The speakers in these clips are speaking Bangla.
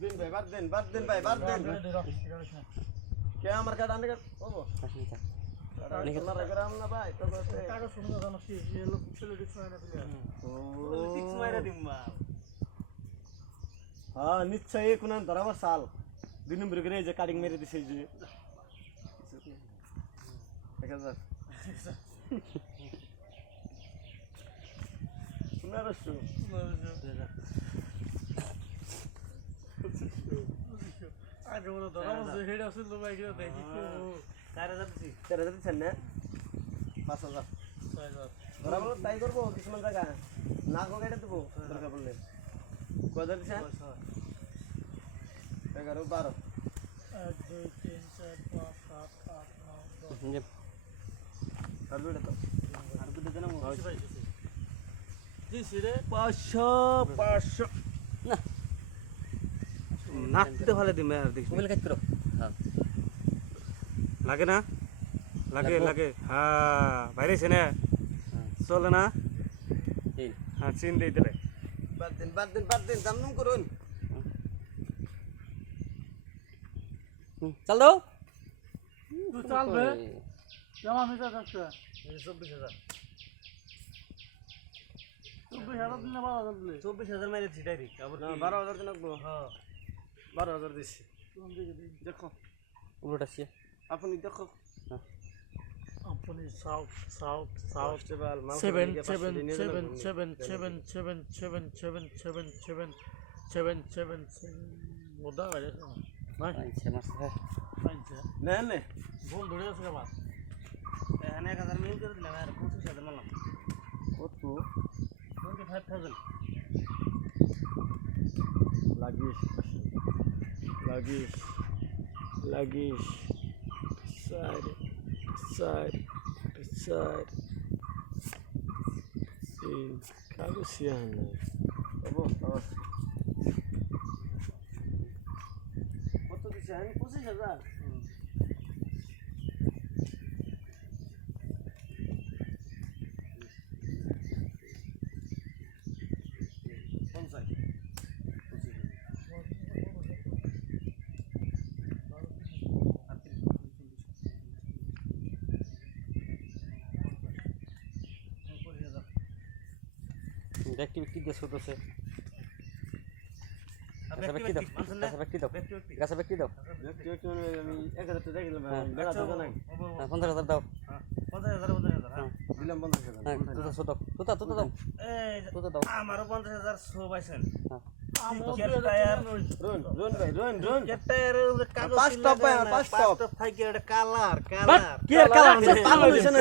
দিন ভাই বাদ দেন ভাই বাদ দেন কে আমার কাটা আনে বাবু না ভাই তো টাকা শুনো জানো কি এই লোক সেলিটিক্স মাইরা দিলে সেলিটিক্স মাইরা দিমবা হ্যাঁ নিশ্চয়ই কোন ধরাবার সাল 2 নম্বর করে এই যে কাটিং মেরে দিছে যে 1000 1900 আগে বলো ধরাবার হেড আছে তো ভাই গিয়ে দেখি তো 4000 দিছেন না 5000 6000 ধরা বলো তাই করবো কিছুমান জায়গা না গো কেটে দেবো দরকার পড়লে কত দিছেন 11 12 1 2 3 4 5 7 8 9 10 আর দুটো তো আর দুটো দেন মো দিছি রে 500 না নাচতে ভালো দিমে আর দেখি মোবাইল কাজ করো হ্যাঁ লাগে না লাগে হ্যাঁ বাইরে সেনে চলে না এই হ্যাঁ চিন দেই দিলে বাদ দিন দাম করুন চল দাও তুই চলবে কেমন মিটা যাচ্ছে 24000 24000 দিন না 12000 দিলে 24000 মাইরে থি ডাইরেক্ট আবার 12000 দিন লাগবো হ্যাঁ 12000 দিছি দেখো উল্টাছি আপনি দেখো আপনি সাউথ 7777777777777 মোদা আছে ভাই আচ্ছা মারছে না ফোন ধরে আছে আমার এখানে 1000 মিল করে দিলাম আর 25000 মারলাম কত 25000 লাগিস side kago siana abo কত দিছে আমি 25000 ব্যক্তি দেশ হতেছে ব্যক্তি দাও ব্যক্তি দাও আমি 1000 টাকা দিলাম বেলা দাও না 15000 দাও 50000 দিলাম 50000 হ্যাঁ তোতা দাও তোতা দাও আমারও 50000 সো পাইছেন রন টায়ার কাগজ 5 টপ 5 ফাইকে এটা কালার কি কালার পালো দিছেন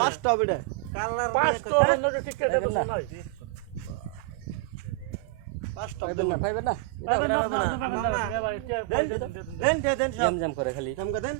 5 টপ এটা কালার 5 টপ অন্য টিকেট দেব না 5 টপ দেন না পাইবেন না এটা দেন জাম করে খালি জাম করে দেন